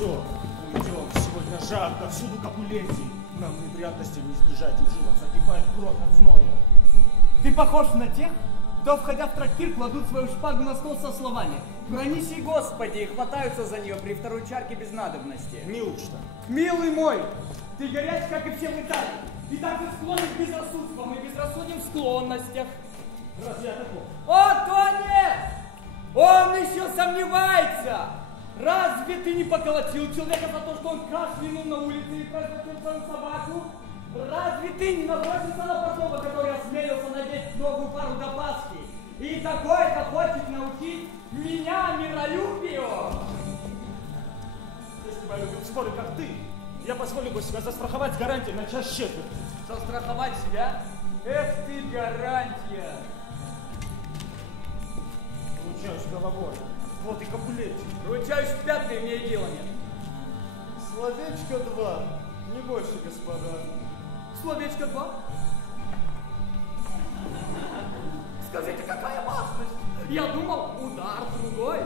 Все, уйдем. Сегодня жарко, всюду капулетти. Нам неприятностей не избежать, и в жилах закипает кровь от зноя. Ты похож на тех, кто, входя в трактир, кладут свою шпагу на стол со словами: «Пронеси, Господи!» и хватаются за нее при второй чарке без надобности. Неужто? Милый мой, ты горяч, как и все в Италии. И также склонен к безрассудствам и безрассудным в склонностях. Разве я такой? О, то нет! Он еще сомневается! Разве ты не поколотил человека за то, что он кашлянул на улице и превратил свою собаку? Разве ты не набросился на портного, который осмелился надеть новую пару до Пасхи? И такой-то хочет научить меня миролюбию? Если бы я любил споры, как ты, я позволил бы себя застраховать гарантией на час четверть. Застраховать себя? Эх ты, гарантия! Ручаюсь головой. Вот и капулетти. Ручаюсь в пятки, имея дело нет. Словечко два, не больше, господа. Словечко два? Скажите, какая опасность? Я думал, удар другой.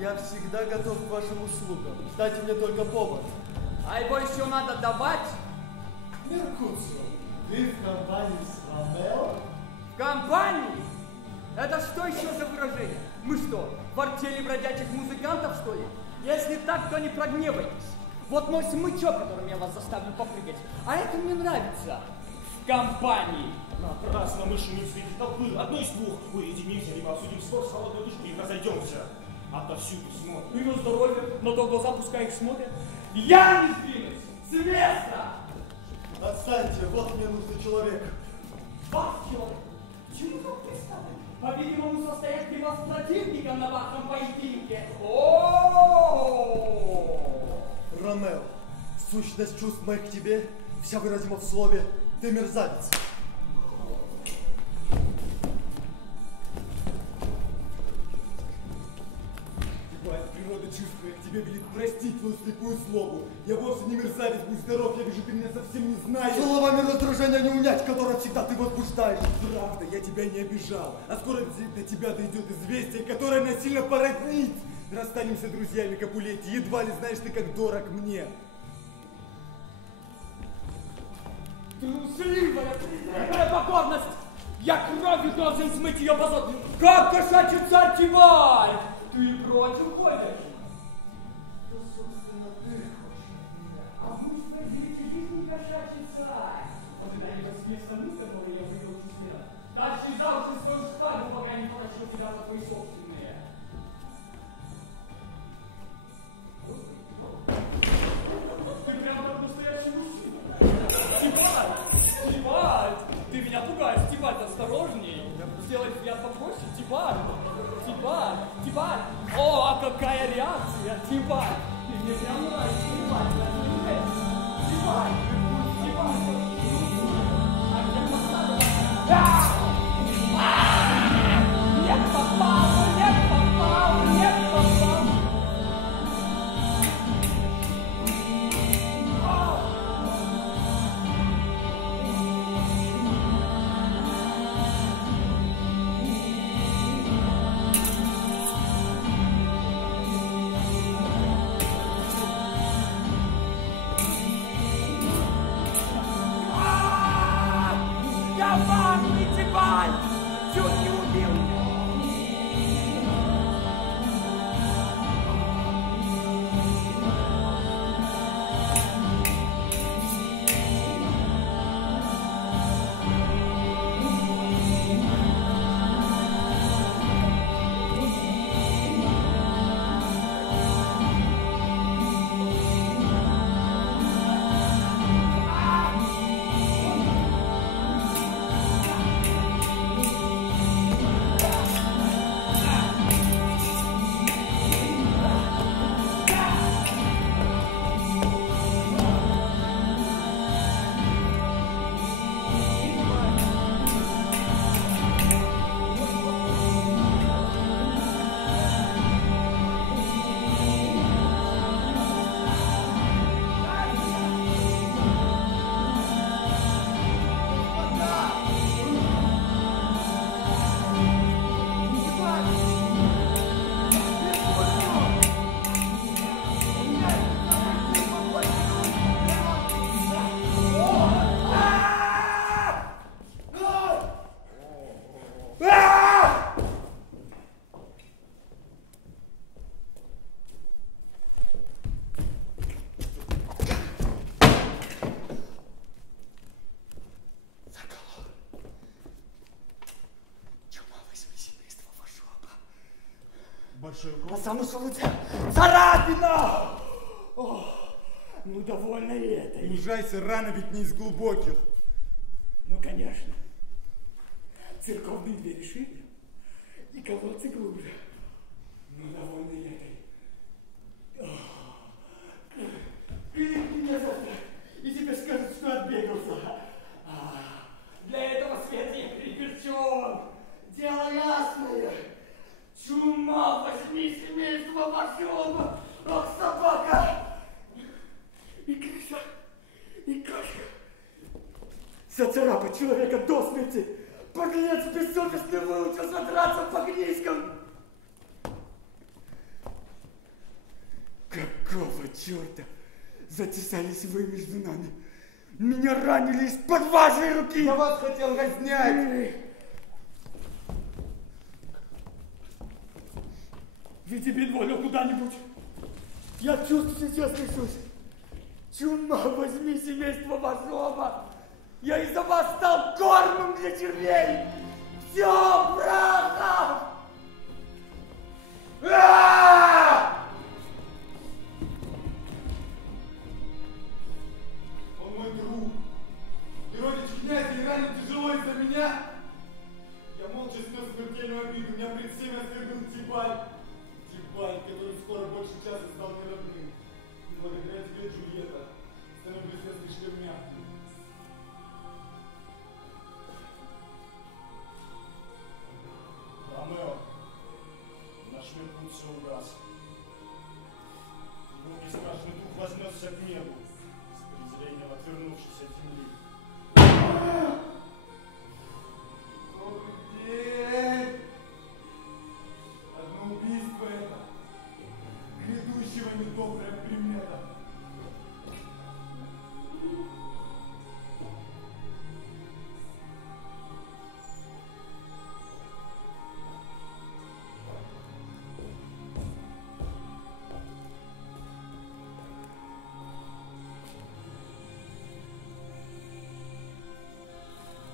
Я всегда готов к вашим услугам. Дайте мне только повод. А его еще надо давать? Меркуцио, ты в компании с Ромео? В компании? Это что еще за выражение? Мы что, в артели бродячих музыкантов, что ли? Если так, то не прогневайтесь. Вот мой смычок, которым я вас заставлю попрыгать. А это мне нравится. В компании. Напрасно мы шумим среди толпы. Одно из двух. Уединимся, либо обсудим спор с холодной душой и разойдемся. Отовсюду смотрят. И на здоровье, но то глаза пускай их смотрят. Я не сдвинусь с места! Отстаньте, вот мне нужный человек. Вас, человек? Чему вы представили? По-видимому, состоять при вас противником на вашем поединке. О-о-о! Ромео, сущность чувств моих к тебе вся выразима в слове «ты мерзавец». Природа чувствует к тебе велит простить твою слепую злобу. Я вовсе не мерзавец, будь здоров, я вижу, ты меня совсем не знаешь. Словами раздражения не унять, которое всегда ты возбуждаешь. Правда, я тебя не обижал, а скоро до тебя дойдет известие, которое насильно породнит. Расстанемся друзьями, Капулетти, едва ли знаешь ты, как дорог мне. Трусливая, презренная покорность! Я кровью должен смыть ее позор! Как кошачий царь Тибальт! Ты прочь уходишь? Что, собственно, ты хочешь от меня? А мы справедливите жизнь кошачий царь! Ожидаем с места ну, который я вывел численно. Тащи за уши свою шпагу, пока не потащил тебя за твои собственные. Ты прямо как настоящий мужчина. Тибальт! Тибальт! Ты меня пугаешь, Тибальт, осторожней! Сделать взгляд попроще, Тибальт! Тибальт! Тибальт! О, а какая ряска! шею А кровь. сам ушел у тебя царапина! О, ну, довольно и это. Не ужайся, рана ведь не из глубоких. Ну, конечно. Церковные двери шире и колодцы глубже. Ну, довольно и этой. Клик меня завтра, и тебе скажут, что отбегался. Для этого света я припечен. Дело ясное. Чума, возьми семейство Машова. Ох, собака. И крыса, и кашка. Зацарапать человека до смерти. Подлец бессовестный выучился драться по-гнийскому. Какого черта затесались вы между нами? Меня ранили из-под вашей руки. Я вас хотел разнять. Веди Бенволю куда-нибудь. Я чувствую, сейчас лишусь. Чума, возьми семейство Машова. Я из-за вас стал кормом для червей. Все, прахом! Он мой друг. И родич князя и ранен тяжело из-за меня. Я молча снес смертельную обиду. Меня пред всеми отвергнул Тибаль. Тибаль, который скоро больше часа стал мне родным. И благодаря тебе, Джульетта, становлюсь я слишком мягким. Ромео, наш Меркут все угас. Его бесстрашный дух вознесся к небу, с презрением отвернувшись от земли. Добрый день! Одно убийство это. Грядущего недобрая примета.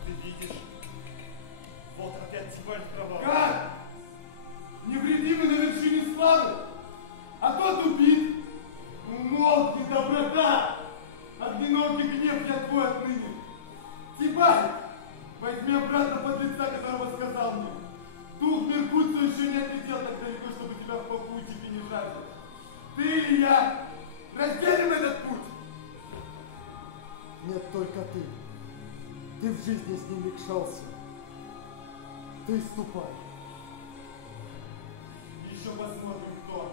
Ты видишь? Вот опять Тибаль права. Как? Невредимый на вершине славы, а тот убит. Умолкни, доброта! Одинокий гнев я твой отныне. Тибаль, возьми обратно подлеца, которого сказал мне. Дух Меркуцию еще не отлетел так далеко, чтобы тебя в полку тебе не жаждать. Ты и я разделим этот путь. Нет, только ты. Ты в жизни с ним мешался. Ты ступай. Еще посмотрим, кто.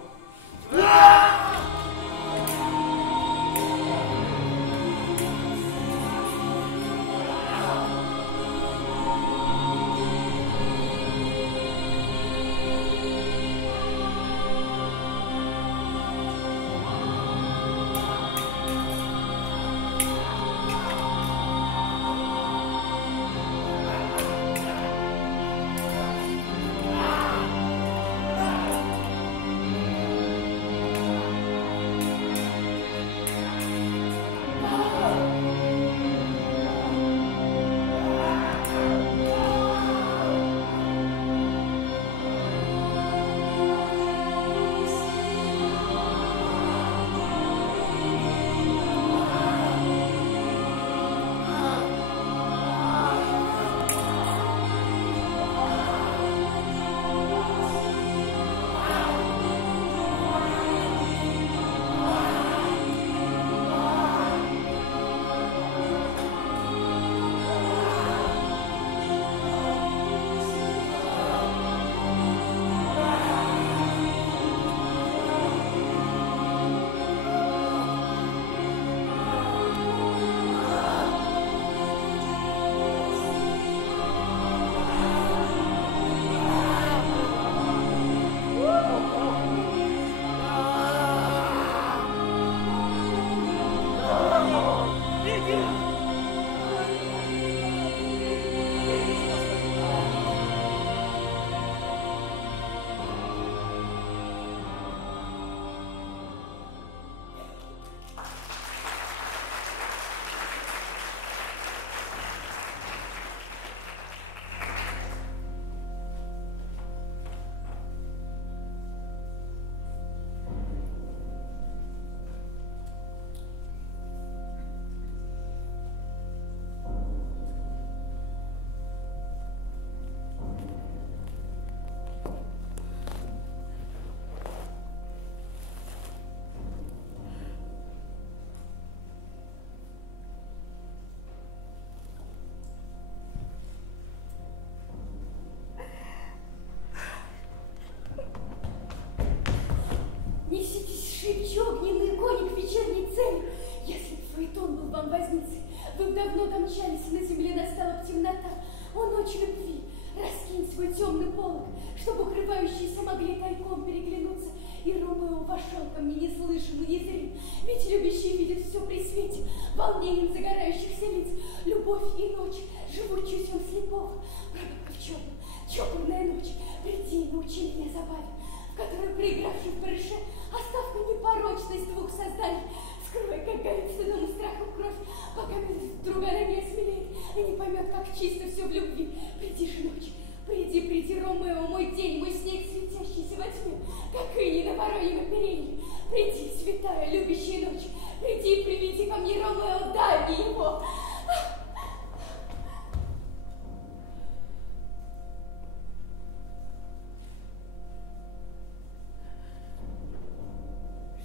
улыбающиеся могли тайком переглянуться, и Ромео вошел ко мне неслышимый и зрим, ведь любящий видит все при свете, волнением загорающихся лиц, любовь и ночь, живучую сил слепого. Прабабка в черном, чопорная ночь, приди и научи меня забаве, в которой, проигравший в барыше, оставка непорочность двух созданий, скрывай, как горит стыдом и страхом кровь, пока вдруг она не осмелеет и не поймет, как чисто все в любви. Приди же ночь, приди, приди, Ромео, мой день, мой снег, светящийся во тьме, как иней на вороньем оперении. Приди, святая, любящая ночь, приди, приведи ко мне Ромео, дай мне его.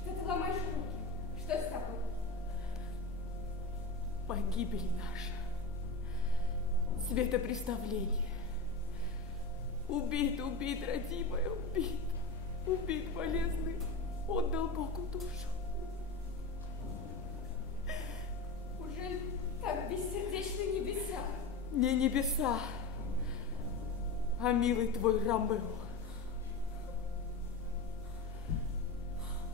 Что ты ломаешь руки? Что с тобой? Погибель наша, светопреставление. Убит, убит, родимая, убит, убит болезный, отдал Богу душу. Уже так бессердечны небеса? Не небеса, а милый твой Ромео.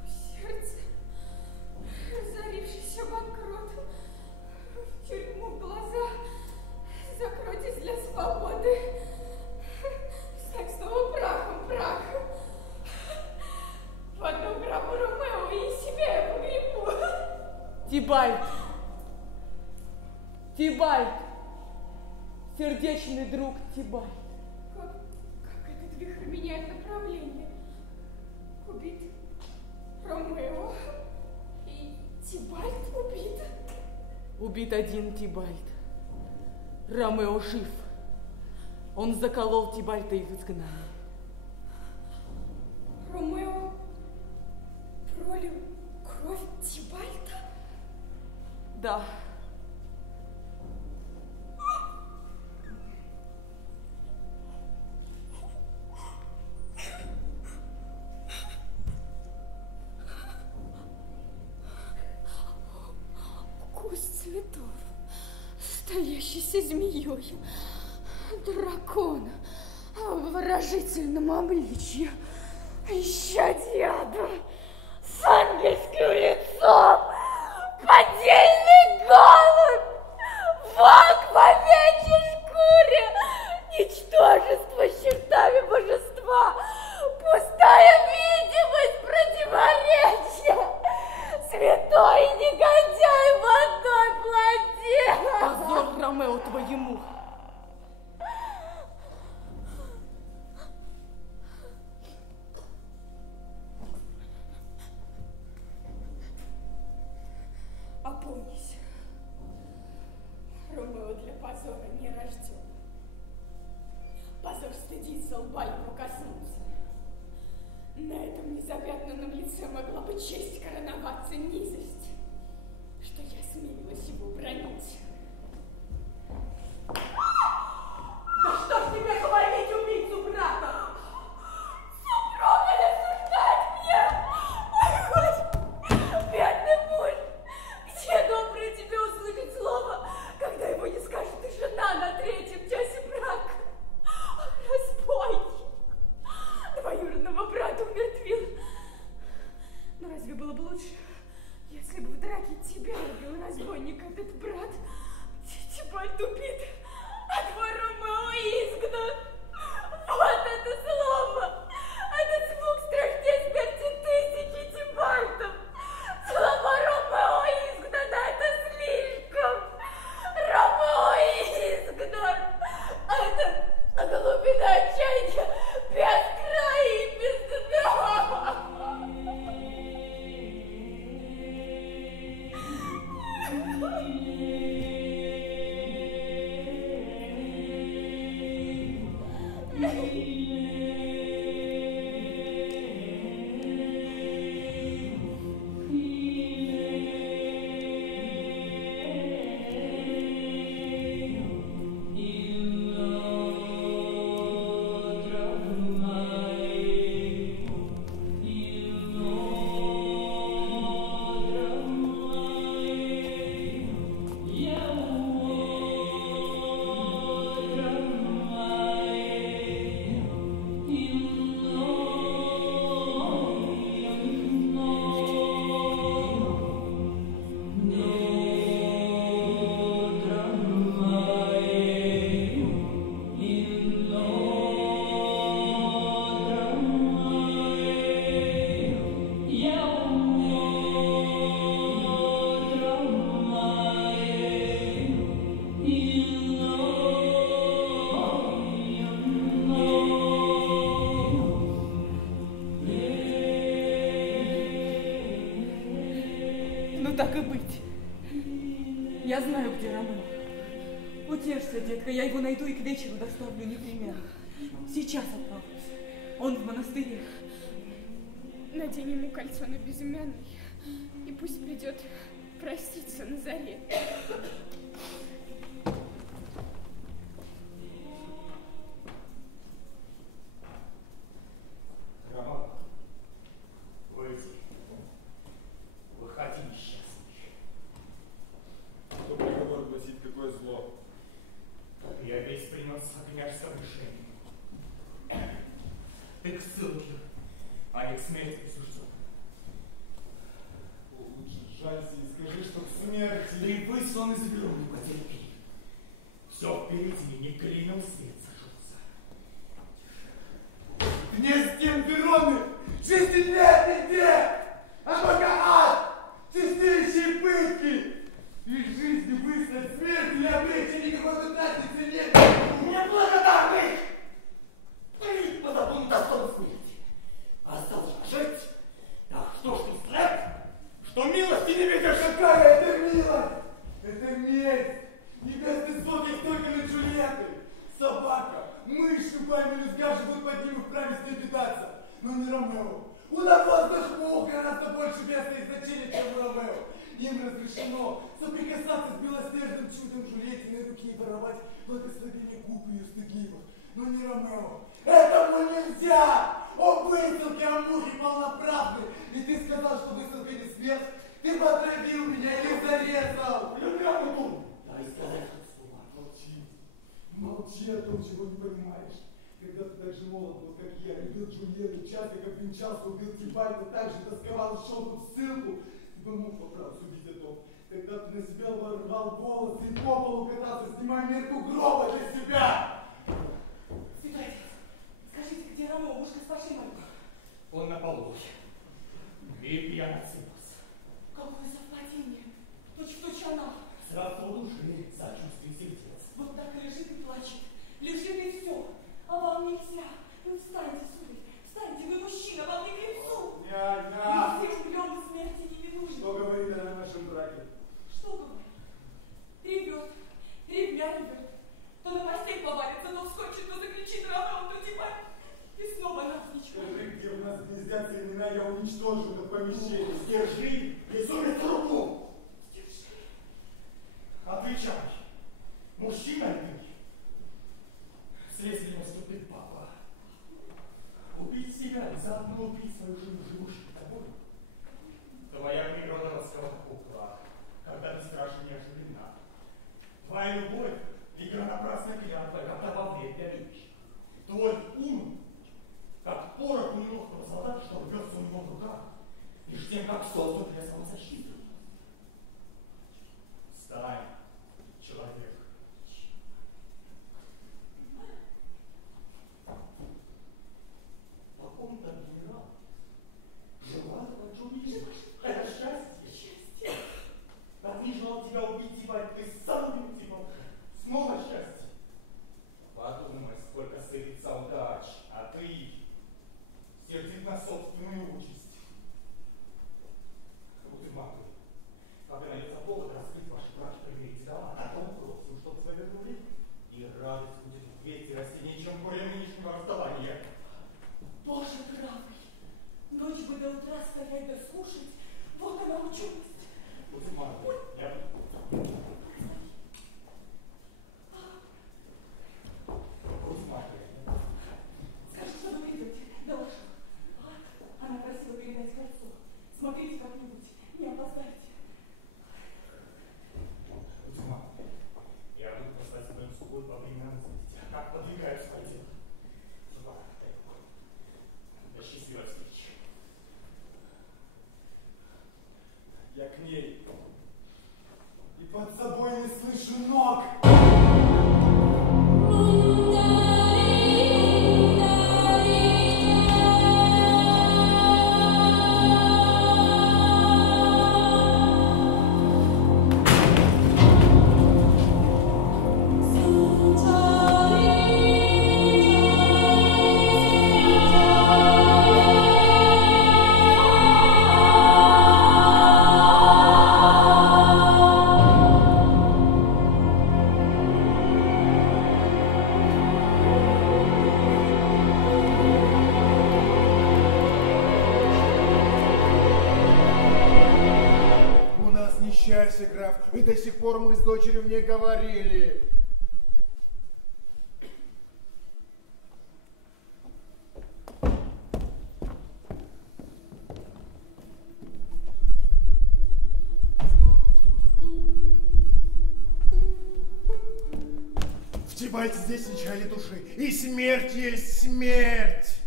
Сердце, разорившийся банкрот, в тюрьму глаза, закройтесь для свободы. Так снова прахом, прахом. В одну гробу Ромео и себя я погребу. Тибальт, Тибальт, сердечный друг Тибальт. Как этот вихрь меняет направление. Убит Ромео и Тибальт убит. Убит один Тибальт. Ромео жив. Он заколол Тибальта и в изгнании. Ромео пролил кровь Тибальта? Да. Куст цветов, стоящийся змеей, дракона в выражительном обличье, исчадьяду с ангельским лицом, поддельный голубь, волк в овечьей шкуре, ничтожество с чертами божества, пустая видимость противоречия, святой негодяй в одной плоти. Позор Ромео твоему. Опомнись. Ромео для позора не рожден. Позор стыдится лба его коснуться. На этом незапятнанном лице могла бы честь короноваться низость, что я осмелилась его бронить. Да что ж тебе говорить, убийцу брата? Супруга осуждает меня! Ой, Господи, бедный муж! Где доброе тебе услышать слово, когда его не скажет и жена на третьем часе брака? Разбойник! Двоюродного брата умертвил. Но разве было бы лучше, если бы в драке тебя убил разбойник, этот брат? Тибальт убит, а твой Ромео изгнан. Вот это слово! Это звук страшнее смерти тысячи Тибальтов. Слово Ромео изгнано, это слишком. Ромео изгнан. Это глубина отчаяния без края и без дна. Так и быть. Я знаю, где Ромео. Утешься, детка, я его найду и к вечеру доставлю непременно. Сейчас отправлюсь. Он в монастыре. Надень ему кольцо на безымянный, и пусть придет проститься на заре. Роман, выйди. Выходи, несчастный. Кто приговор гласит, какое зло? Я весь принялся княжеское решение. Ты к ссылке, а не к смерти присужден. Лучше жалься и скажи, что к смерти. Ты выслан из Вероны, потерпи. Все впереди, не клинил свет сошелся. Князь стен Вероны! Жизни нет нигде! А только ад! Чистейшие пытки! И жизни выслать смерть или обречь никакой разницы нет! Неблагодарный! Ты по закону достоин смерти. Осталось жить. Так что ж ты слеп? Что милости не видишь? Какая это милость! Это месть! Небесный суд есть только над Джульеттой! Собака, мышь любая мелюзга живут под ним и вправе с ней питаться. Но не Ромео. У навозных мух гораздо больше места и значения, чем у Ромео. Им разрешено соприкасаться с белоснежным чудом Джульеттиной руки и воровать благословение губ ее стыдливых. Но не Ромео. Этому нельзя! Он высылки, а мухи полноправны. И ты сказал, что высылка не смерть. Ты бы отравил меня или зарезал. Любимый дом. Дай сказать слово. Молчи. Молчи о том, чего не понимаешь. Когда ты так же молод был, как я, любил Джульетту, часто как венчался, убил Тибальта, так же тосковал и шел тут в ссылку, ты бы мог по праву судить о том. Когда ты на себя ворвал волосы и по полу катался, снимая мерку гроба для себя. Святой отец, скажите, где Ромео? Муж госпожи моей. Он на полу. Две пьяно отсыпался. Какое совпадение. Точь-в-точь она. Сразу души, сочувствие сердец. Вот так и лежит и плачет. Лежит и все. А вам нельзя. Вы встаньте, сударь. Встаньте, вы мужчина, вам не к лицу. Няня! Мы все умрем, и смерти не минуем. Что говорит она о нашем браке? Что говорит? 3 рвет, 3 дня рвет. То на постель повалится, то вскочит, то закричит Ромео, то Тибальт. И снова навзничь. Скажи, где у нас гнездятся имена, я уничтожу это помещение. Сдержи безумец руку. Держи. Отвечай. Мужчина ли ты? Слезь не наступит папа. Убить себя и заодно убить свою жену, живущую тобой. Твоя природа раскрыла кукла, когда ты страшно не оживлена. Твоя любовь — игра напрасная клятва, как обалдеть для любящих. Твой ум — как порох у неловкого солдата, что рвется у него в руках, между тем, как создан для самозащиты. Встань, человек. Каком там генерал? Жива, как Джулия? Это счастье. Так не желал тебя убить, ебать, ты сам убил тебя. Снова счастье. Подумай, сколько сыпется удач, а ты сердит на собственную участь. Угощайся, граф. И до сих пор мы с дочерью не говорили. В Тибальте здесь не чаяли души. И смерть есть смерть.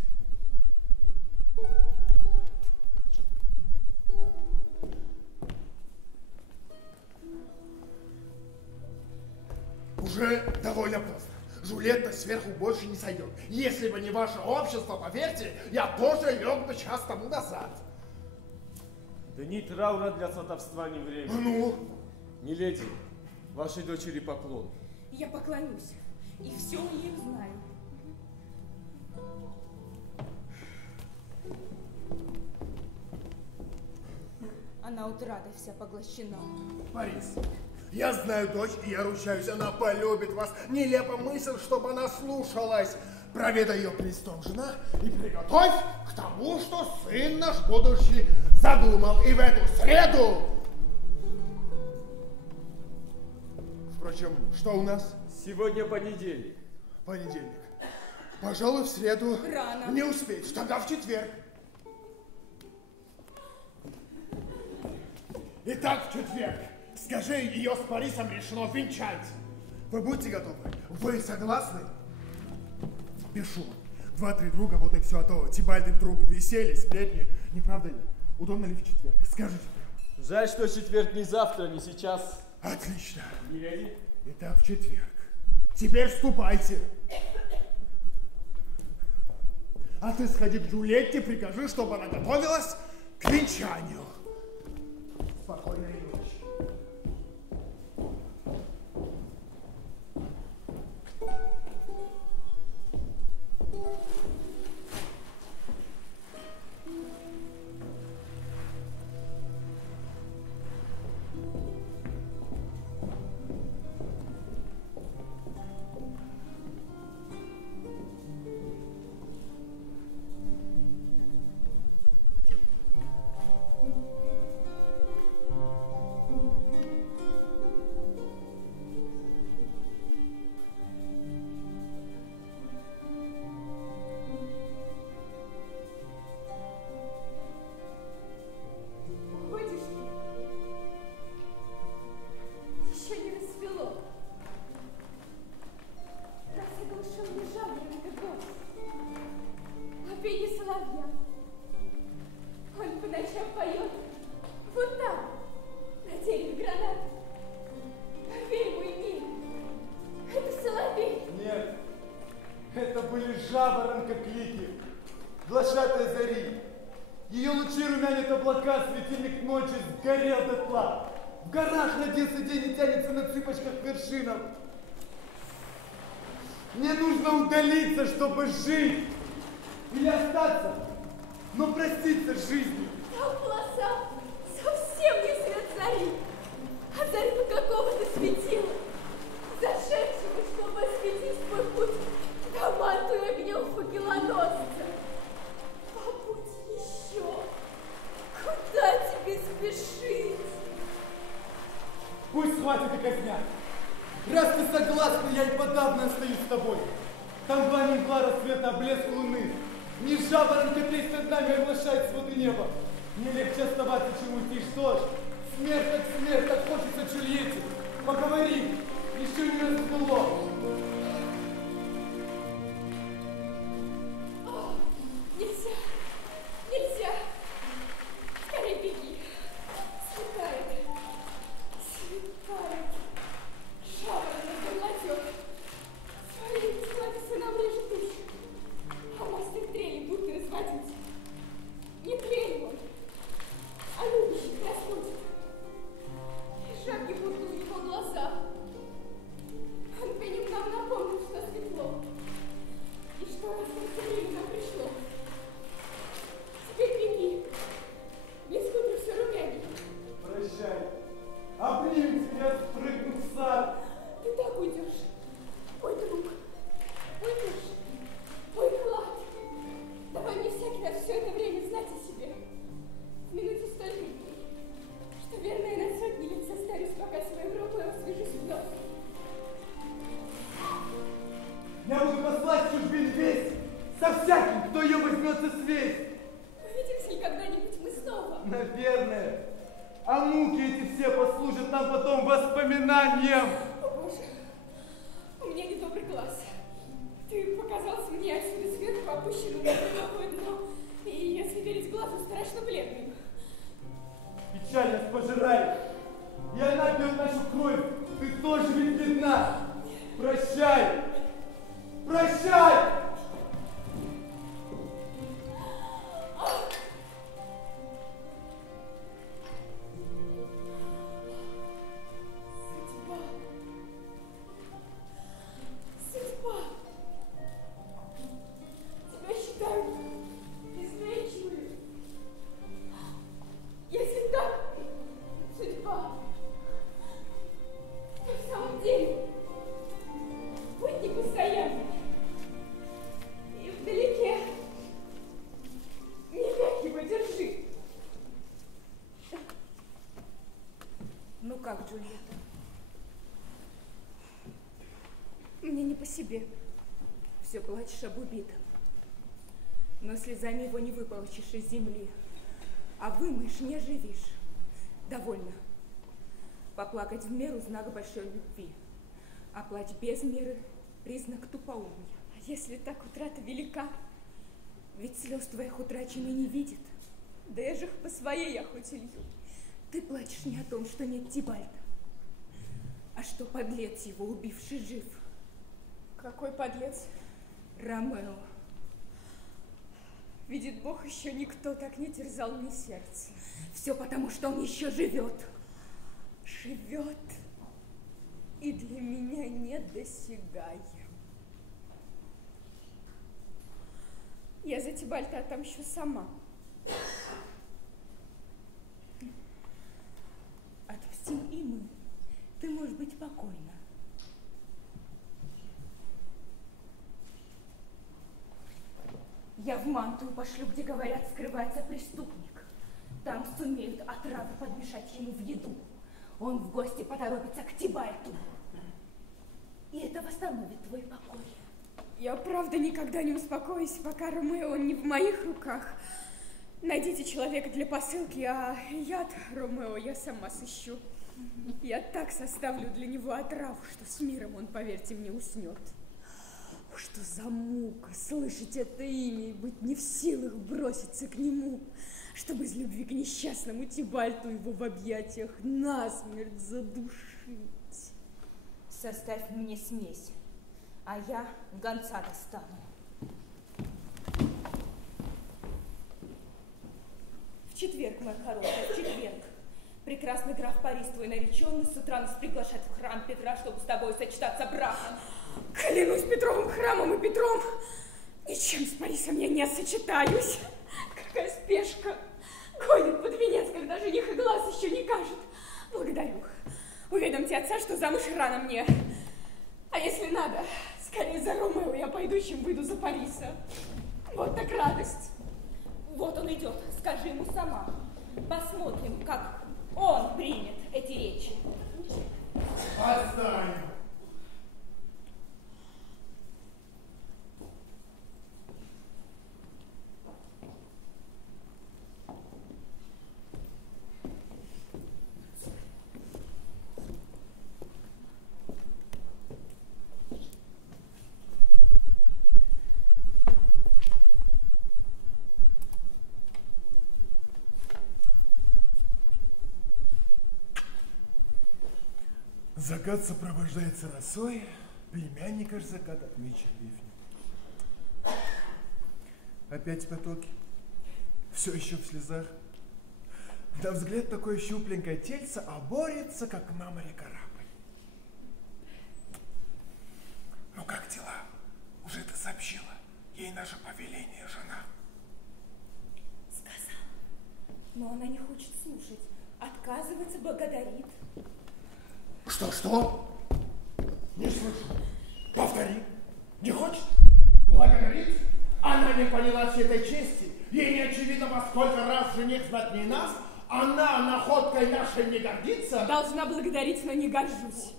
Уже довольно поздно. Жюлетта сверху больше не сойдет. Если бы не ваше общество, поверьте, я тоже лег бы час тому назад. Дни траура для сватовства не время. Ну? Миледи, вашей дочери поклон. Я поклонюсь. И все о ней узнаю. Она утратой вся поглощена. Борис, я знаю дочь, и я ручаюсь, она полюбит вас. Нелепо мысль, чтобы она слушалась. Проведай ее престом, жена, и приготовь к тому, что сын наш будущий задумал. И в эту среду... Впрочем, что у нас? Сегодня понедельник. Понедельник. Пожалуй, в среду Рано. не успеешь, тогда в четверг. Итак, в четверг. Скажи, ее с Борисом решено венчать. Вы будете готовы? Вы согласны? Пишу. 2-3 друга, вот и все, а то Тибальды вдруг веселье, сплетни. Не правда ли? Удобно ли в четверг? Скажите прямо. Жаль, что четверг не завтра, не сейчас. Отлично. Миледи? Итак, в четверг. Теперь вступайте. А ты сходи к Джульетте, прикажи, чтобы она готовилась к венчанию. Спокойной ночи. Мне нужно удалиться, чтобы жить. Или остаться, но проститься с жизнью. Там полоса совсем не свет зари, а зарю какого-то светила, зашедшего, чтобы осветить свой путь до манту огнем факелоносца. Побудь еще. Куда тебе спешить? Пусть хватит и казня. Раз ты согласна, я и подавно остаюсь с тобой. Там два мгла рассвета, блеск луны. Не жаворонки песнь над нами оглашает своды неба. Мне легче оставаться, чем уйти. Что ж, смерть, так хочется Джульетте. Поговорим, еще не рассвело. Нельзя. Скорее беги. Светает. Жаворонок заглотет. Свои телами сынам режет душу. А мосты трели будут разводить. Не трели он, а любящих распутит. И шаги будут у него в глазах. Он по ним нам Со всяким, кто ее возьмется свесть. Увидимся ли когда-нибудь мы снова? Наверное. А муки эти все послужат нам потом воспоминанием. О, Боже, у меня недобрый глаз. Ты показался мне отсюда сверху опущенным на глубокое дно. И если верить глазу, страшно бледным. Печаль нас пожирает. И она пьет нашу кровь. Ты тоже ведь бедна. Прощай. Прощай. Судьба. Тебя считают изменчивой. Если так, судьба. То в самом деле будь непостоянный. И вдалеке не век его держи. Ну как, Джульетта? Мне не по себе. Все плачешь об убитом. Но слезами его не выполощешь из земли. А вымоешь, не оживишь. Довольно. Поплакать в меру — знак большой любви. А плач без меры — признак тупоумия. А если так утрата велика? Ведь слез твоих утраченный не видит. Да я же их по своей охоте лью. Ты плачешь не о том, что нет Тибальта, а что подлец его, убивший, жив. Какой подлец. Ромео. Видит Бог, еще никто так не терзал мне сердце. Все потому, что он еще живет. Живет и для меня недосягаем. Я за Тибальта отомщу сама. Отпустим и мы. Ты можешь быть покойна. Я в Мантую пошлю, где, говорят, скрывается преступник. Там сумеют отраву подмешать ему в еду. Он в гости поторопится к Тибальту. И это восстановит твой покой. Я, правда, никогда не успокоюсь, пока Ромео не в моих руках. Найдите человека для посылки, а яд Ромео я сама сыщу. Я так составлю для него отраву, что с миром он, поверьте мне, уснет. Что за мука слышать это имя и быть не в силах броситься к нему, чтобы из любви к несчастному Тибальту его в объятиях насмерть задушить. Составь мне смесь, а я гонца достану. В четверг, моя хорошая, в четверг. Прекрасный граф Парис, твой нареченный, с утра нас приглашает в храм Петра, чтобы с тобой сочетаться браком. Клянусь Петровым храмом и Петром, ничем с Парисом я не сочетаюсь. Какая спешка. Гонит под венец, когда жених и глаз еще не кажет. Благодарю. Уведомьте отца, что замуж рано мне. А если надо, скорее за Ромео я пойду, чем выйду за Париса. Вот так радость. Вот он идет, скажи ему сама. Посмотрим, как он примет эти речи. Отстань! Закат сопровождается росой, племянника ж закат отмечен ливнем. Опять потоки, все еще в слезах. Да взгляд такое щупленькое тельце, а борется, как на море корабль. Ну как дела? Уже ты сообщила ей наше повеление, жена? Сказал. Но она не хочет слушать. Отказывается, благодарит. Что? Не слышу. Повтори. Не хочет? Благодарит? Она не поняла всей этой чести. Ей не очевидно, во сколько раз жених знать не нас. Она находкой нашей не гордится. Должна благодарить, но не горжусь.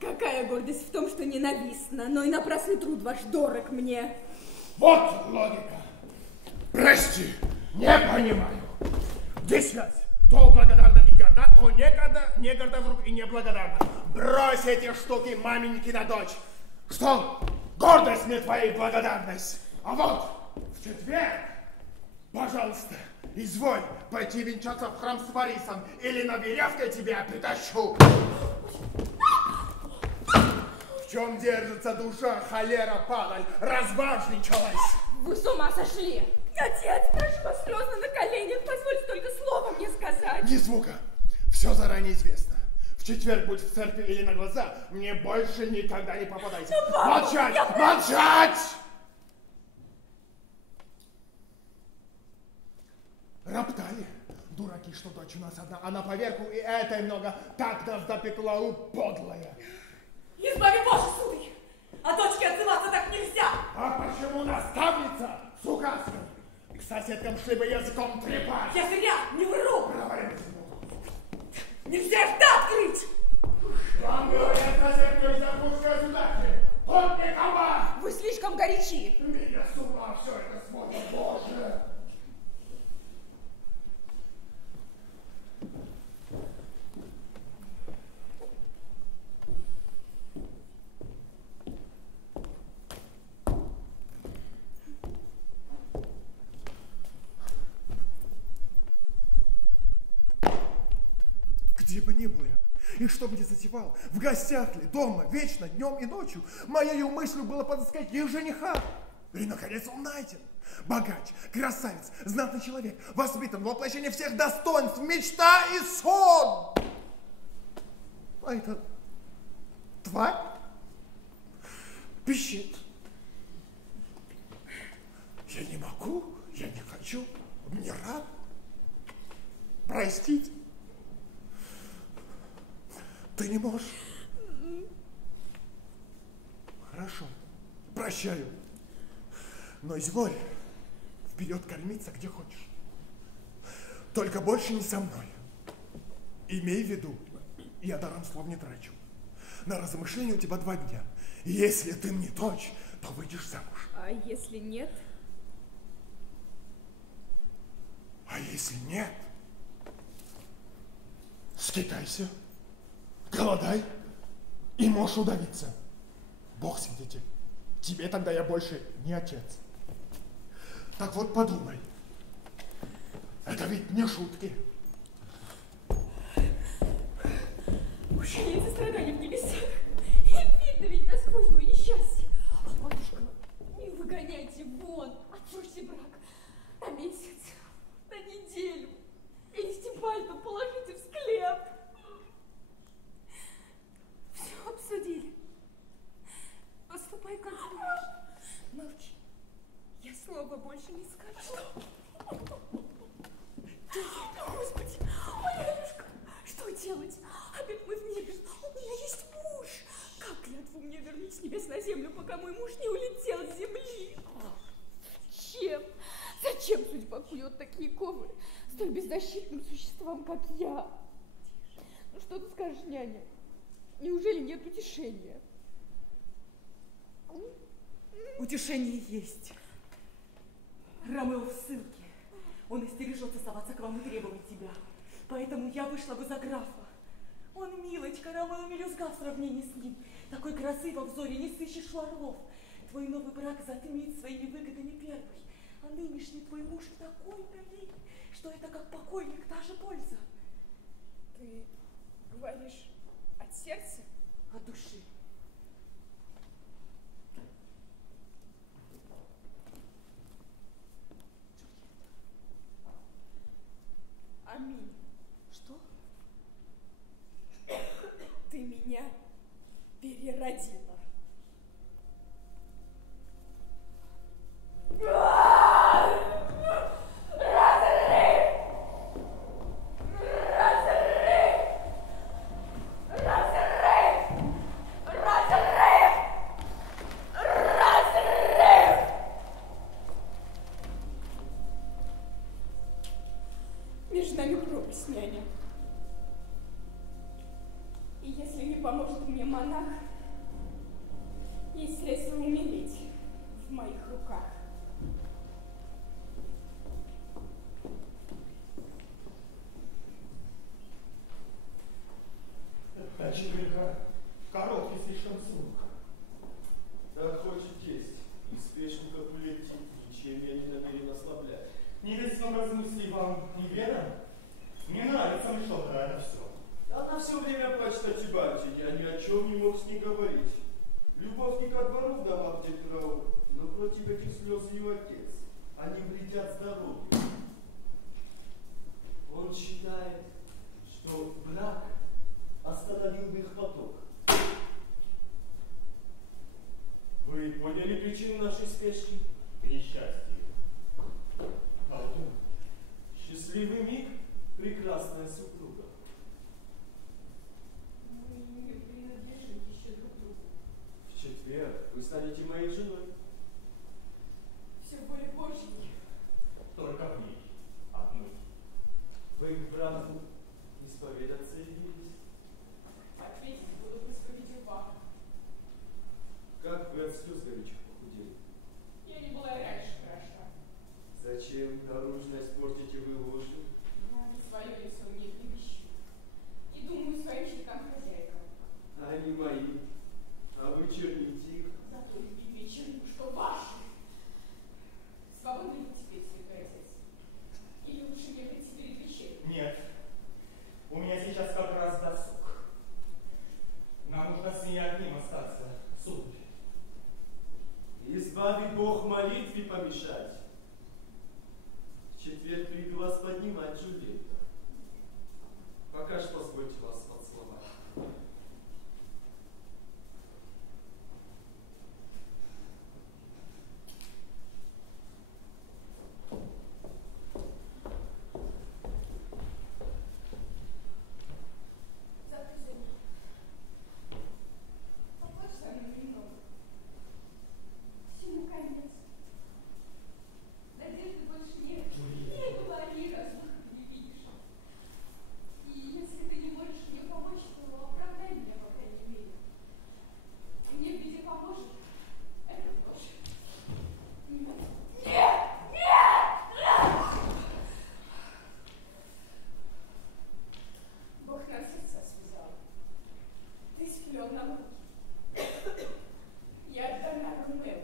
Какая гордость в том, что ненавистна, но и напрасный труд ваш дорог мне. Вот логика. Прости, не понимаю. Где связь? То благодарна и горда, то не горда вдруг и неблагодарна. Брось эти штуки маменьки на дочь. Что? Гордость мне твоей благодарность. А вот в четверг, пожалуйста, изволь пойти венчаться в храм с Борисом, или на веревке тебя притащу. В чем держится душа, холера, падаль, разважничалась? Вы с ума сошли! Отец, прошу вас слезно на коленях, позвольте только слово мне сказать. Ни звука. Все заранее известно. В четверг будь в церкви или на глаза, мне больше никогда не попадайте. Ну, папа, молчать! Молчать! Роптали. Дураки, что дочь у нас одна, а на поверку и этой много. Так нас допекла подлая. Избави Боже, сударь! От дочки отзываться так нельзя! А почему наставница с указкой? К соседкам шли бы языком трепать. Я зря не вру! Говорим. Нельзя рта открыть! Вам говорят, соседка из Иркутской удачи. Он не комар! Вы слишком горячи! Меня с ума все это смотрит, Боже! Где бы ни был я, и что бы ни затевал, в гостях ли, дома, вечно, днем и ночью, моею мыслью было подыскать ей жениха. И, наконец, он найден. Богач, красавец, знатный человек, воспитан, воплощение всех достоинств, мечта и сон. А это тварь пищит. Я не могу, я не хочу, не рад. Простите. Ты не можешь? Хорошо, прощаю. Но изволь вперед кормиться где хочешь. Только больше не со мной. Имей в виду, я даром слов не трачу. На размышление у тебя 2 дня. Если ты мне дочь, то выйдешь замуж. А если нет? А если нет, скитайся. Голодай и можешь удавиться. Бог свидетель, тебе тогда я больше не отец. Так вот подумай, это ведь не шутки. Мучение и страдания в небесах. И видно ведь насквозь мое несчастье. А матушка, не выгоняйте вон, отсрочьте брак на месяц, на неделю. И Степальду положите в склеп. Все обсудили. Поступай как знаешь. Молчи. Я слова больше не скажу. Господи, Олежка, что делать? Опять мы в небе. У меня есть муж. Как клятву мне вернуть с небес на землю, пока мой муж не улетел с земли? Зачем? Зачем судьба кует такие ковы столь беззащитным существам, как я? Ну что ты скажешь, няня? Неужели нет утешения? Утешение есть. Ромео в ссылке. Он истережется соваться к вам и требовать тебя. Поэтому я вышла бы за графа. Он милочка, Ромео мелюзга в сравнении с ним. Такой красы во взоре не сыщешь у орлов. Твой новый брак затмит своими выгодами первый. А нынешний твой муж такой дали, что это как покойник, та же польза. Ты говоришь от сердца? От души. Аминь. Что? Ты меня переродила. отец. Они вредят здоровью. Он считает, что брак остановил бы их поток. Вы поняли причину нашей спешки? К несчастью. Алтон, счастливый миг, прекрасная супруга. Мы не принадлежим еще друг другу. В четверг вы станете моей женой. Все воля Божьей. Только в ней отмыть. Вы к брату исповедаться явились. Ответить буду в исповеди вам. Как вы от слез горячих похудели? Я не была и раньше хороша. Зачем наружность портите вы ложью? Я на свое лицо не вещу. И думаю своим щекам хозяйкам. Они мои, а вы черните их. Зато любить вечеру, что ваши. Свободны ли теперь, святой отец? Или лучше ехать перед вечерой? Нет. У меня сейчас как раз досуг. Нам нужно с ней одним остаться, сударь. Избави Бог молитве помешать. В четверг приду вас поднимать, Джульетта. Пока ж позвольте вас поцеловать. Завтра зайду. Поплачь со мной немного. Все наконец. Надежды больше нет. Не говори, раз духа не видишь. И если ты не можешь мне помочь, то оправдай меня, по крайней мере. И мне в беде поможет. Это ложь. Нет! Нет! Бог нам сердца связал. Ты сплел нам руки. Я отдана Ромео.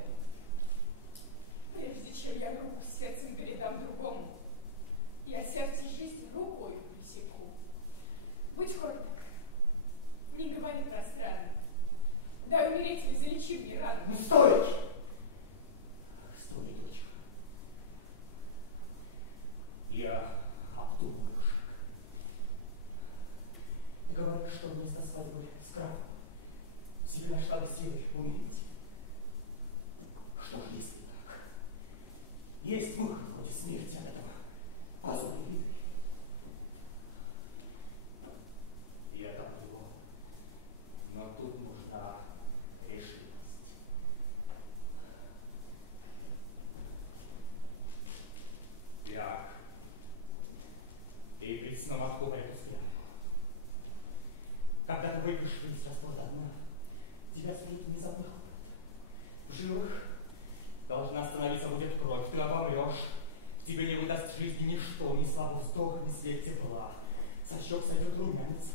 Прежде чем я руку с сердцем передам другому, я сердце жизни рукой пресеку. Будь кроток, не говори пространно. Дай умереть или залечи мне рану. Ну, стой! Стой, дочка. Я обдумаю шаг. Ты говоришь, что вместо свадьбы с графом себе нашла бы силы умереть. Что ж, если так? Есть выход против смерти от этого позора вида. Я топлю, но тут нужна решимость. Так. И ведь снова отходит взгляд. Когда ты выйдешь из расплода одна, тебя сразу внезапно хватит. В жилах должна остановиться будет кровь, ты обомрешь. Тебе не выдаст жизни ничто, ни славу вздоха, ни свет тепла. Со щек сойдет румянец,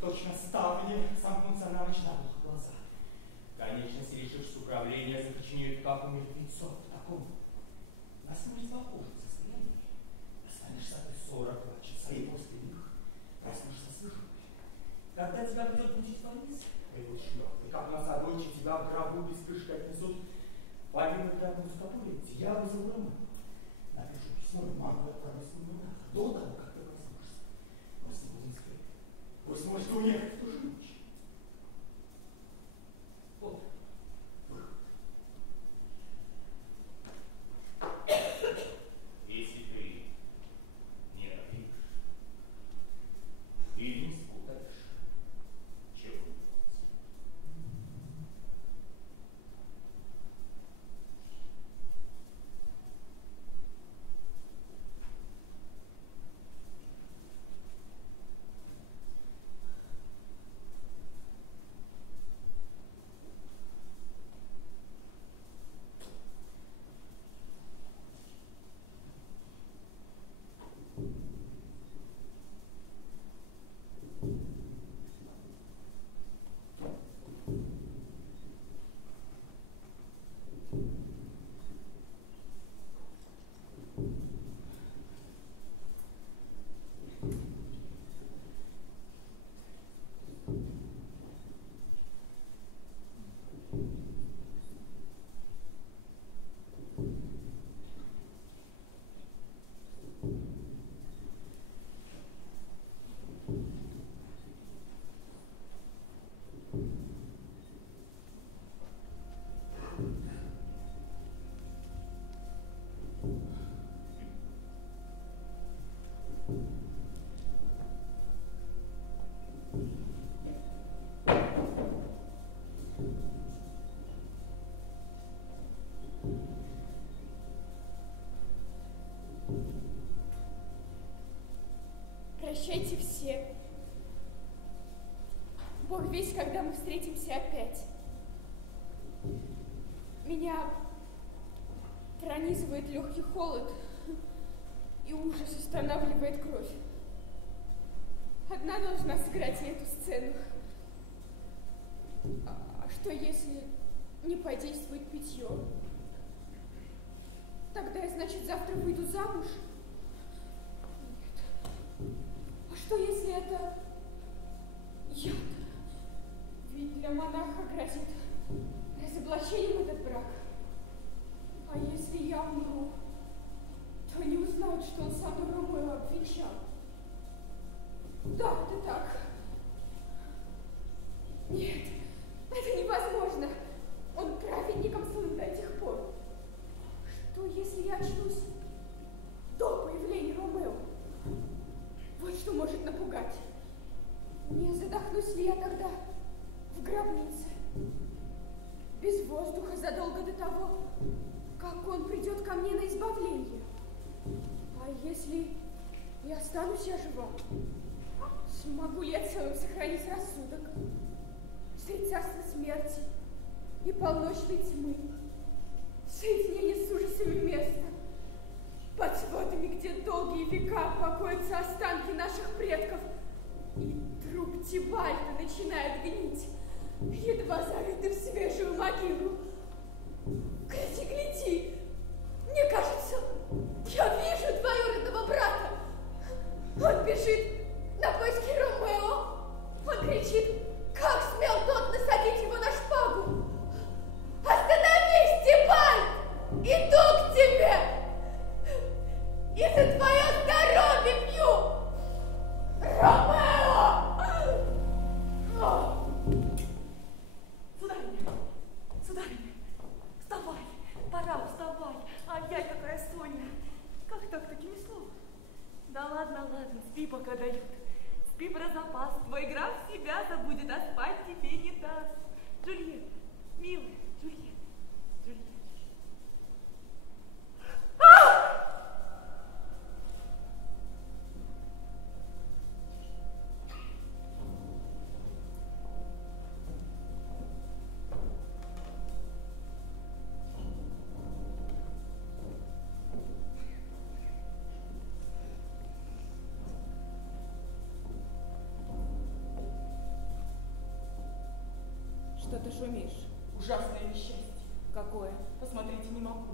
точно ставни сомкнутся на ночь на дух глаза. Конечности лишишься управления, закоченеют, как у мертвецов. В таком на смерть похожем состоянии останешься ты 40 часа, и после них проснешься свежим. Когда тебя придет будить Борис, ты будешь мертвый, как на садочке тебя в гробу без крышки отнесут. Помимо клятву скатулить, я вызвал Ромео. Напишу письмо и маму отправлю с ним до того, как ты проснешься. Пусть его не скрыть. Пусть может уехать в ту же ночь. Вот выход. Если ты не ответишь или не спутаешь, чего делать? Прощайте все. Бог весть, когда мы встретимся опять. Меня пронизывает легкий холод, и ужас останавливает кровь. Одна должна сыграть эту сцену. А что, если не подействует питье? Тогда я, значит, завтра выйду замуж? Нет. А что, если это яд? Ведь для монаха грозит разоблачением этот брак. А если я умру, то не узнают, что он сам Ромео обвенчал. Да, это так. Нет, это невозможно. Он праведником слыл до тех пор. Что, если я очнусь до появления Ромео? Вот что может напугать. Не задохнусь ли я тогда в гробнице? Без воздуха задолго до того, как он придет ко мне на избавление. А если и останусь я жива, смогу ли я целым сохранить рассудок среди царства смерти и полночной тьмы, соединение с ужасами места, под сводами, где долгие века покоятся останки наших предков, и труп Тибальта начинает гнить, едва залитый в свежую могилу. Гляди, гляди! Мне кажется, я вижу двоюродного брата. Он бежит на поиски Ромео. Он кричит, как смел тот насадить его на шпагу. Остановись, Тибальт! Иду к тебе! И за твое здоровье пью! Ромео! Сударыня, сударыня, вставай, пора вставай. Ай-яй, какая Соня. Как так, такими словами? Да ладно, ладно, спи, пока дают. Спи про запас. Твой граф себя забудет, а спать тебе не даст. Джульетта, милая, Джульетта, Джульетта. Что ты шумишь? Ужасное несчастье. Какое? Посмотрите, не могу.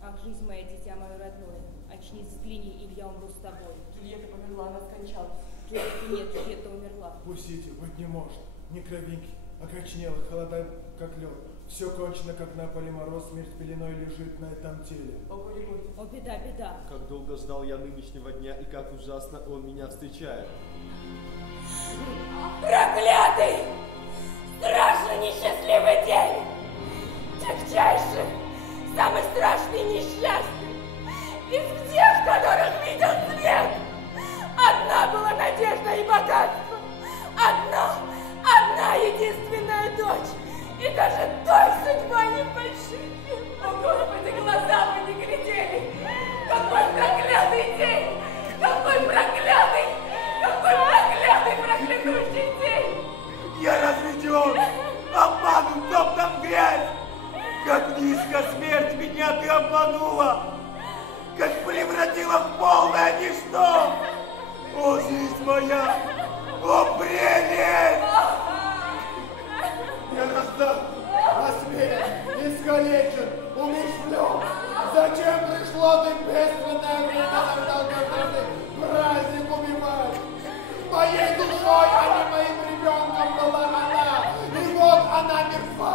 Ах, жизнь моя, дитя мое родное, очнись, взгляни, или я умру с тобой. Джульетта померла, она скончалась. Джульетты нет, Джульетта умерла. Пустите, быть не может. Ни кровинки, окоченела, холода, как лед. Все кончено, как на поле мороз, смерть пеленой лежит на этом теле. О, горе, горе. О, беда, беда. Как долго ждал я нынешнего дня, и как ужасно он меня встречает. Проклятый! Страшно несчастливый день! Тягчайший, самый страшный и несчастный из всех, которых видел свет! Одна была надежда и богатство, одна единственная дочь, и даже той судьба не пощадила. О, Господи, глаза вы не глядели! Какой проклятый день! Какой проклятый проклятущий день! Я разведен, обманут, топтан в грязь. Как низко смерть меня ты обманула, как превратила в полное ничто. О, жизнь моя, о, прелесть! Я раздам, осмеян, искалечен, умершлен. Зачем пришло ты бедственное время на долгожданный праздник убивать? Моей душой, а не моим ребенком была она, и вот она мертва.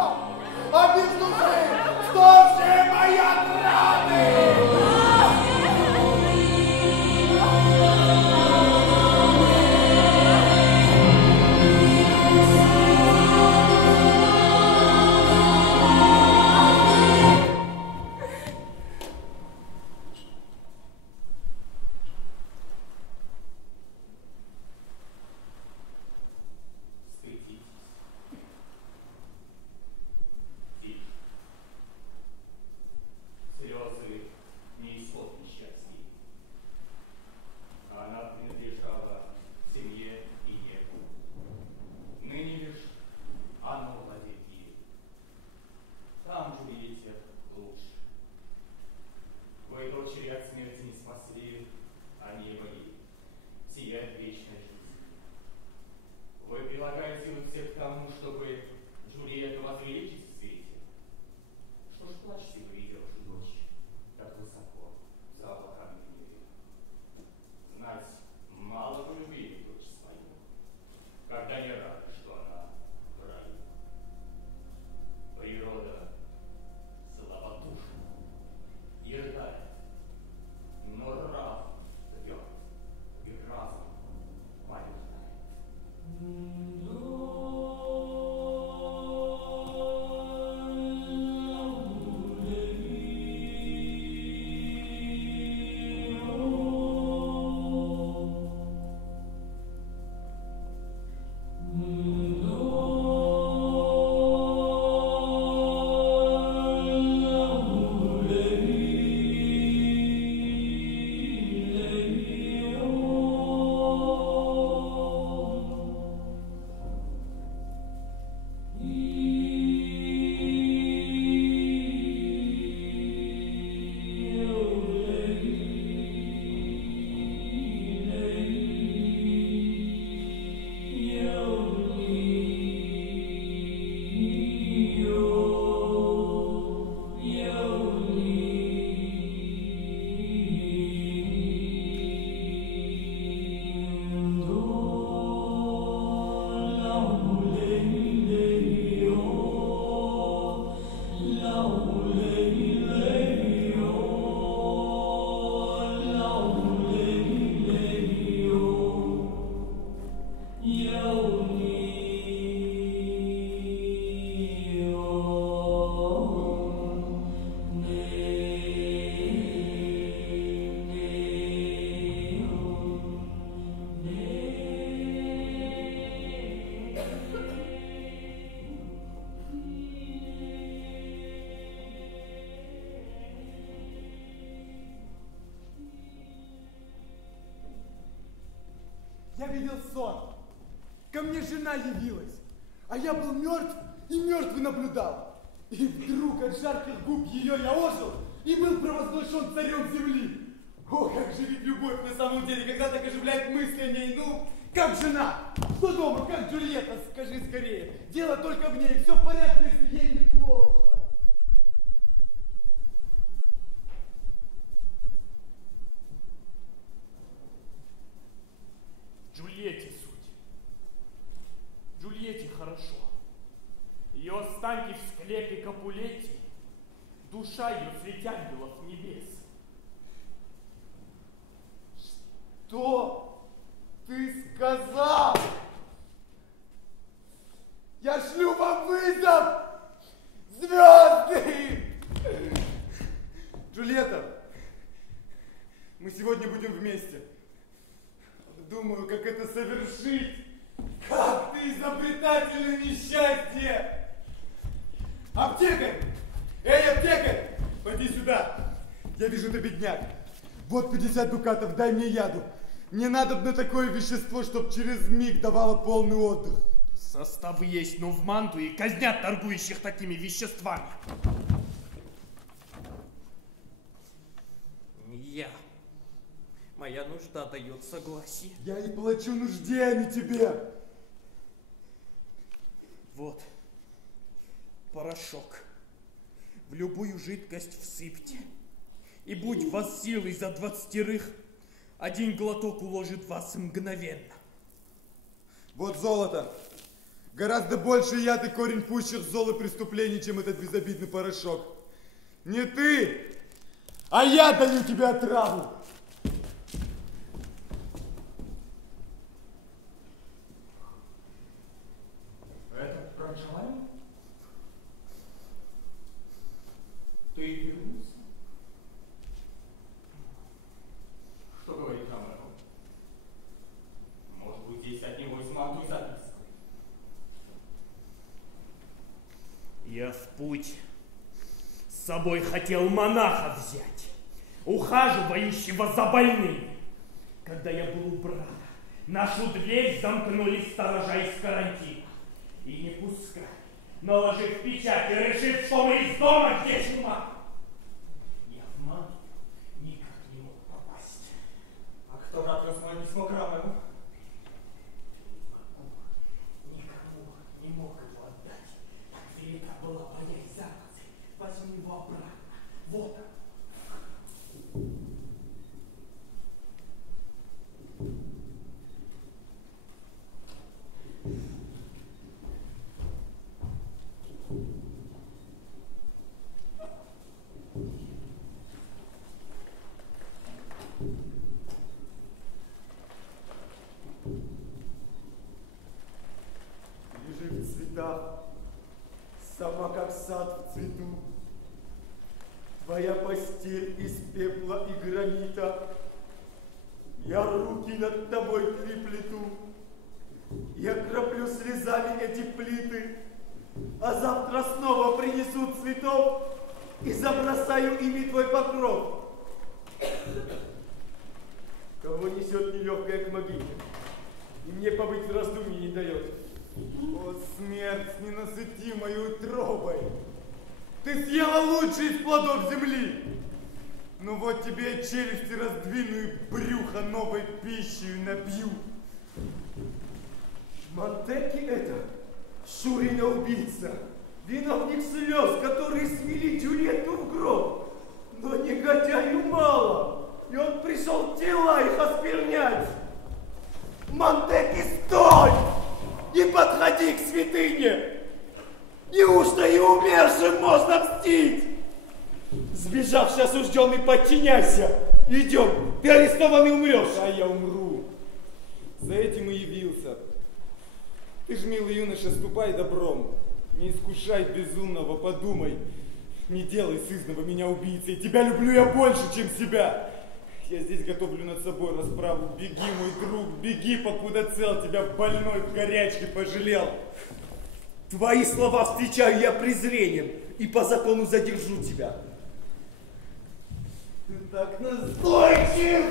А без души, что все мои отрады? видел сон. Ко мне жена явилась, а я был мертв и мертвый наблюдал. И вдруг от жарких губ ее я ожил и был провозглашен царем земли. О, как же ведь любовь на самом деле, когда так оживляет мысли о ней, ну, как жена, что дома, как Джульетта, скажи скорее. Дело только в ней, все в порядке, если ей неплохо. Джульетте суть. Джульетте хорошо. Ее останки в склепе Капулетти, душа ее среди ангелов небес. Что ты сказал? Я шлю вам вызов! Звезды! Джульетта, мы сегодня будем вместе. Думаю, как это совершить. Как ты изобретательное несчастье! Аптекарь! Эй, аптекарь! Пойди сюда. Я вижу, ты бедняк. Вот 50 дукатов, дай мне яду. Мне надо на такое вещество, чтоб через миг давало полный отдых. Составы есть, но в манту и казнят торгующих такими веществами. Я. Моя нужда дает согласие. Я и плачу нужде, а не тебе. Вот. Порошок. В любую жидкость всыпьте. И будь вас силой за 20, один глоток уложит вас мгновенно. Вот золото. Гораздо больше яд и корень пущих зол и преступлений, чем этот безобидный порошок. Не ты, а я даю тебе отраву. Это про Джованни? Ты вернулся? Что говорит Ромео? Может быть, здесь от него из манту и записка? Я в путь. С собой хотел монаха взять, ухаживающего за больными. Когда я был у брата, нашу дверь замкнули сторожа из карантина. И не пускали, наложив печать и решив, что мы из дома, где чума. Я в манту никак не мог попасть. А кто отнес мое письмо к Ромео? Никому не мог его отдать. Так велика была моя изоляция. Возьми его обратно. Вот он. Лежи в цветах, сама как сад в цвету. Твоя постель из пепла и гранита. Я руки над тобой переплету. Я краплю слезами эти плиты, а завтра снова принесу цветов и забросаю ими твой покров. Кого несет нелегкая к могиле, и мне побыть в раздумье не дает. О, смерть с ненасытимой утробой! Ты съела лучший из плодов земли! Ну вот тебе я челюсти раздвину и брюхо новой пищей набью. Монтеки это Шурина убийца, виновник слез, которые свели Джульетту в гроб. Но негодяю мало, и он пришел тела их осквернять. Монтеки, стой! Не подходи к святыне! Неужто и умершим можно мстить? Сбежавший осужденный, подчиняйся! Идем, ты арестованный умрешь! А я умру. За этим и явился. Ты ж, милый юноша, ступай добром. Не искушай безумного, подумай. Не делай сызного меня убийцей. Тебя люблю я больше, чем себя. Я здесь готовлю над собой расправу. Беги, мой друг, беги, покуда цел. Тебя больной в горячке пожалел. Твои слова встречаю я презрением и по закону задержу тебя. Ты так настойчив!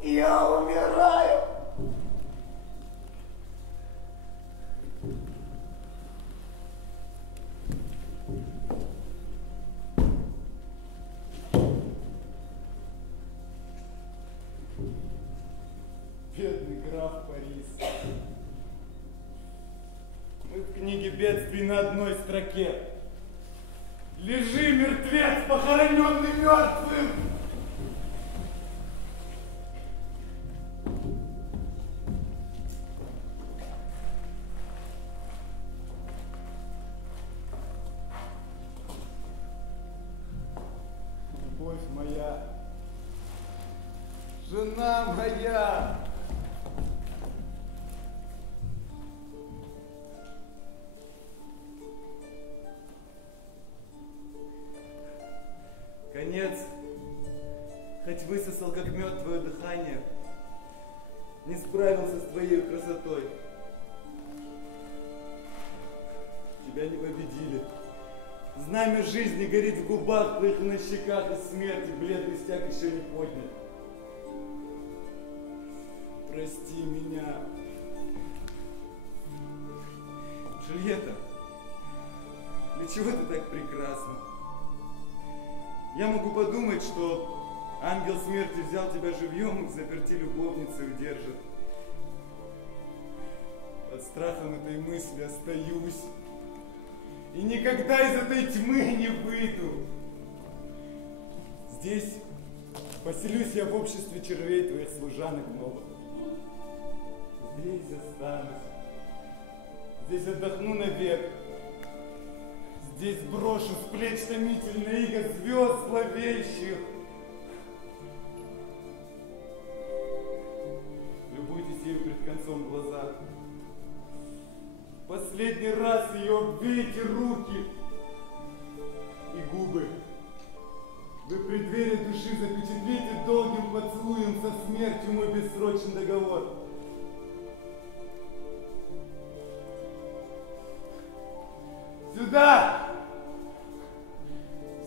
Я умираю. Бедный граф Парис. Мы в книге бедствий на одной строке. Лежи, мертвец, похороненный мертвым! Любовь моя, жена моя! Конец, хоть высосал как мед твое дыхание, не справился с твоей красотой. Тебя не победили. Знамя жизни горит в губах твоих и на щеках, и смерти бледный стяг еще не поднят. Прости меня. Джульетта, для чего ты так прекрасна? Я могу подумать, что ангел смерти взял тебя живьем и в заперти любовницей удержит. Под страхом этой мысли остаюсь. И никогда из этой тьмы не выйду. Здесь поселюсь я в обществе червей твоих служанок новых. Здесь останусь. Здесь отдохну навек. Здесь брошу с плеч томительное иго звезд зловещих. Любуйтесь ею пред концом глаза. Последний раз ее обвейте руки и губы. Вы в преддверии души запечатлите долгим поцелуем со смертью мой бессрочный договор. Сюда!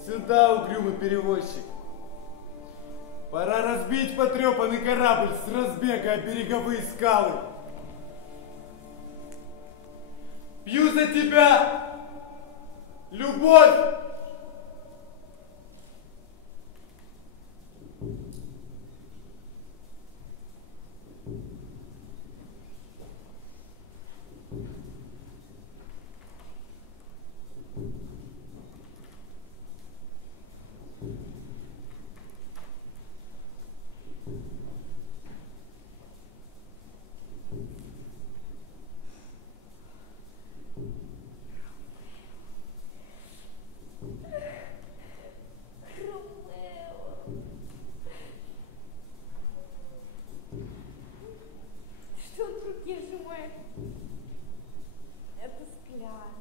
Сюда, угрюмый перевозчик. Пора разбить потрепанный корабль с разбега о береговые скалы. Пью за тебя, любовь! Что он в руке сжимает? Это склянка.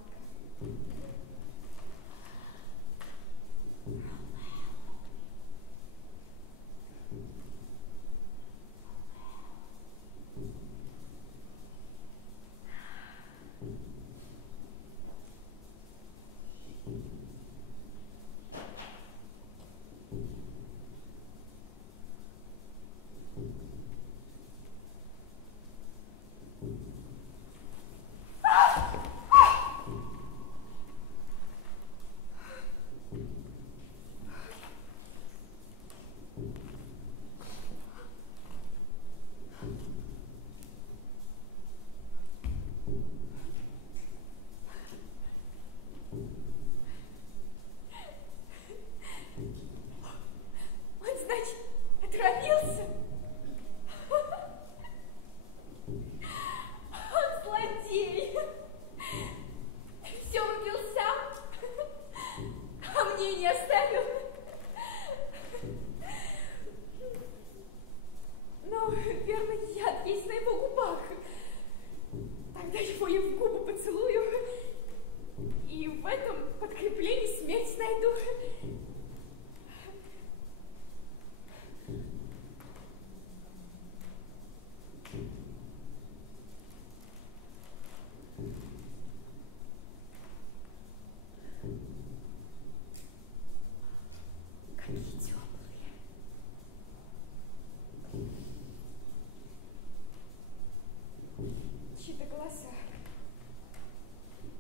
Какие теплые.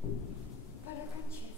Пора кончать.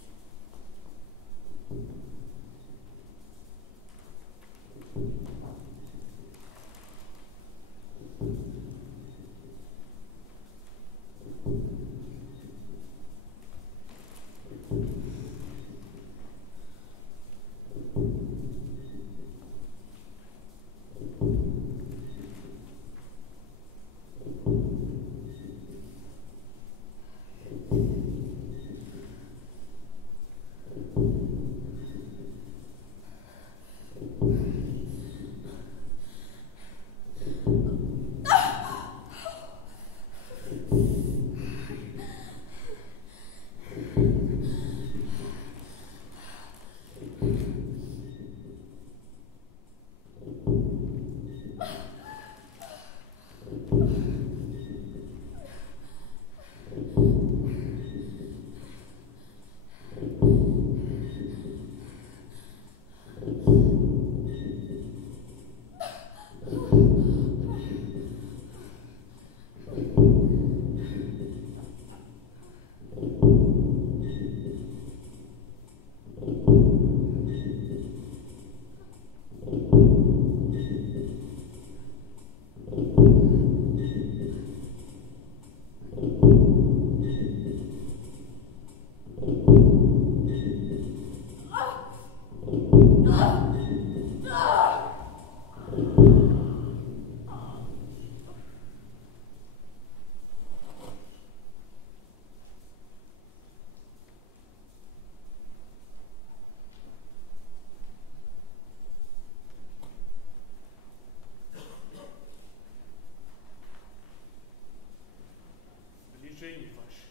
Движение ваше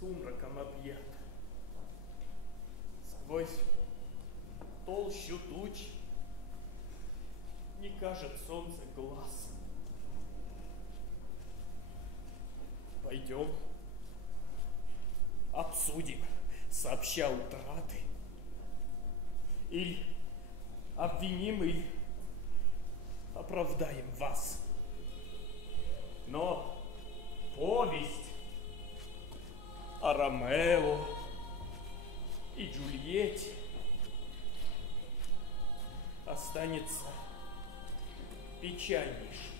сумраком объят. Сквозь толщу туч не кажет солнце глаз. Пойдем, обсудим сообща утраты. Или обвиним, или оправдаем вас. Но повесть о Ромео и Джульетте останется печальнейшей.